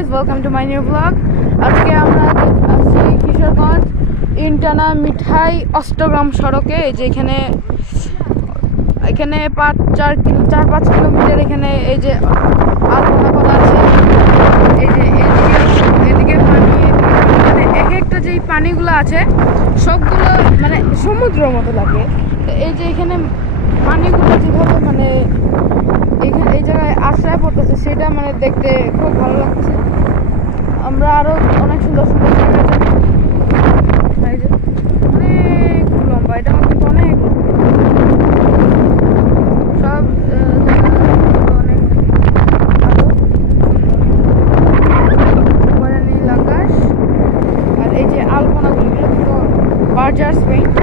Guys, welcome to my new blog. আজকে আমরা আছি কিশোরগঞ্জ ইনটানা মিঠাই অষ্টগ্রাম সড়কে। এই যে এখানে 4-5 কিলোমিটার এখানে এই যে আলপনা করা আছে। এই যে এদিকে পানি, মানে এক একটা যেই পানিগুলো আছে সবগুলো মানে সমুদ্রের মতো লাগে। তো এই যে এখানে পানিগুলো যেভাবে মানে এই জায়গায় আশ্রয় পড়তেছে সেটা মানে দেখতে খুব ভালো লাগছে। আমরা আরো অনেক সুন্দর সুন্দর জায়গায় যাবো। এই যে অনেক লম্বা, এটা কিন্তু অনেক সব জায়গাগুলো অনেক ভালো সুন্দর। উপরে নীল আকাশ আর এই যে আলপনাগুলো কিন্তু বার্জার্স পেইন্ট।